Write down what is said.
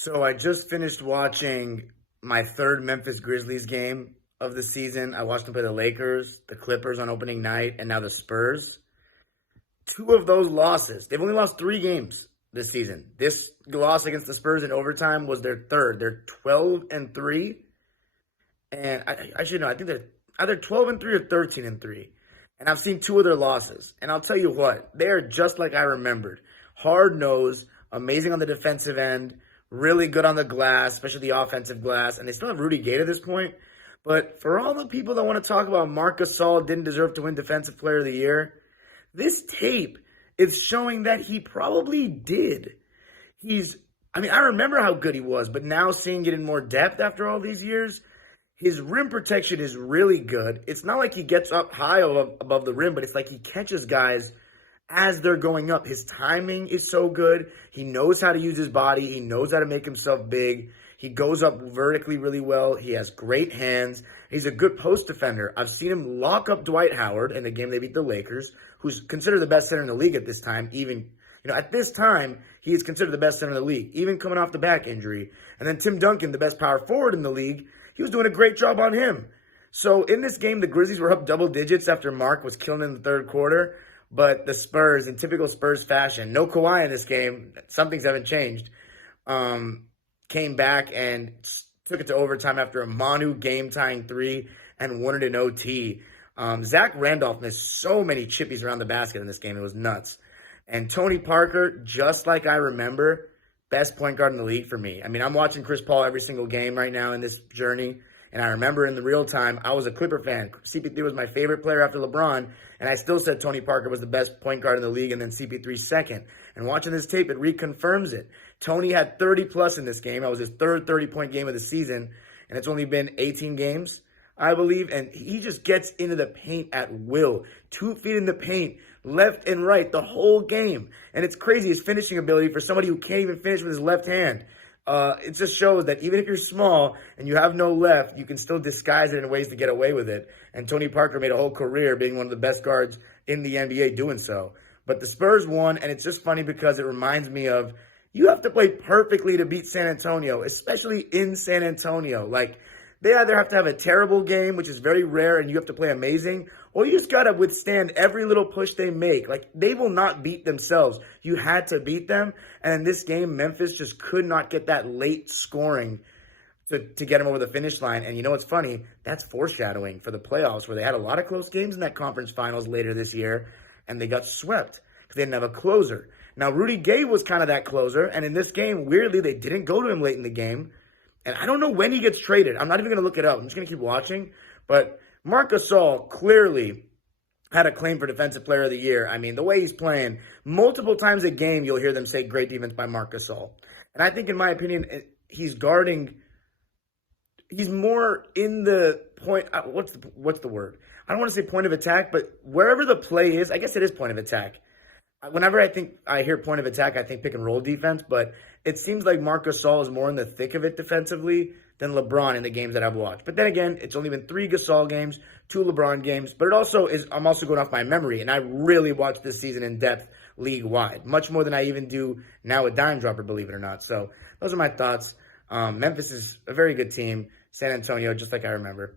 So I just finished watching my third Memphis Grizzlies game of the season. I watched them play the Lakers, the Clippers on opening night, and now the Spurs. Two of those losses, they've only lost three games this season. This loss against the Spurs in overtime was their third. They're 12-3. And I should know, I think they're either 12-3 or 13-3. And I've seen two of their losses. And I'll tell you what, they are just like I remembered. Hard nosed, amazing on the defensive end, really good on the glass, especially the offensive glass. And they still have Rudy Gay at this point. But for all the people that want to talk about Marc Gasol didn't deserve to win Defensive Player of the Year, this tape is showing that he probably did. I remember how good he was, but now seeing it in more depth after all these years, his rim protection is really good. It's not like he gets up high above the rim, but it's like he catches guys as they're going up. His timing is so good. He knows how to use his body. He knows how to make himself big. He goes up vertically really well. He has great hands. He's a good post defender. I've seen him lock up Dwight Howard in the game they beat the Lakers, who's considered the best center in the league at this time. At this time, he is considered the best center in the league, even coming off the back injury. And then Tim Duncan, the best power forward in the league, he was doing a great job on him. So in this game, the Grizzlies were up double digits after Marc was killing in the third quarter. But the Spurs, in typical Spurs fashion, no Kawhi in this game. Some things haven't changed. Came back and took it to overtime after a Manu game-tying three and won it in OT. Zach Randolph missed so many chippies around the basket in this game. It was nuts. And Tony Parker, just like I remember, best point guard in the league for me. I'm watching Chris Paul every single game right now in this journey. And I remember in the real time, I was a Clipper fan. CP3 was my favorite player after LeBron. And I still said Tony Parker was the best point guard in the league and then CP3 second. And watching this tape, it reconfirms it. Tony had 30-plus in this game. That was his third 30-point game of the season. And it's only been 18 games, I believe. And he just gets into the paint at will. 2 feet in the paint, left and right, the whole game. And it's crazy, his finishing ability for somebody who can't even finish with his left hand. It just shows that even if you're small and you have no left, you can still disguise it in ways to get away with it. And Tony Parker made a whole career being one of the best guards in the NBA doing so. But the Spurs won, and it's just funny because it reminds me of you have to play perfectly to beat San Antonio, especially in San Antonio. Like, they either have to have a terrible game, which is very rare, and you have to play amazing, or you just got to withstand every little push they make. Like, they will not beat themselves. You had to beat them. And in this game, Memphis just could not get that late scoring to get them over the finish line. And you know what's funny? That's foreshadowing for the playoffs, where they had a lot of close games in that conference finals later this year, and they got swept because they didn't have a closer. Now, Rudy Gay was kind of that closer, and in this game, weirdly, they didn't go to him late in the game. And I don't know when he gets traded. I'm not even going to look it up. I'm just going to keep watching. But Marc Gasol clearly had a claim for Defensive Player of the Year. The way he's playing, multiple times a game you'll hear them say great defense by Marc Gasol. And I think, in my opinion, he's more in the point, what's the word? I don't want to say point of attack, but wherever the play is, I guess it is point of attack. Whenever I hear point of attack, I think pick and roll defense, but it seems like Marc Gasol is more in the thick of it defensively than LeBron in the games that I've watched. But then again, it's only been 3 Gasol games, 2 LeBron games, but I'm also going off my memory, and I really watched this season in depth league-wide, much more than I even do now with Dime Dropper, believe it or not. So those are my thoughts. Memphis is a very good team. San Antonio, just like I remember.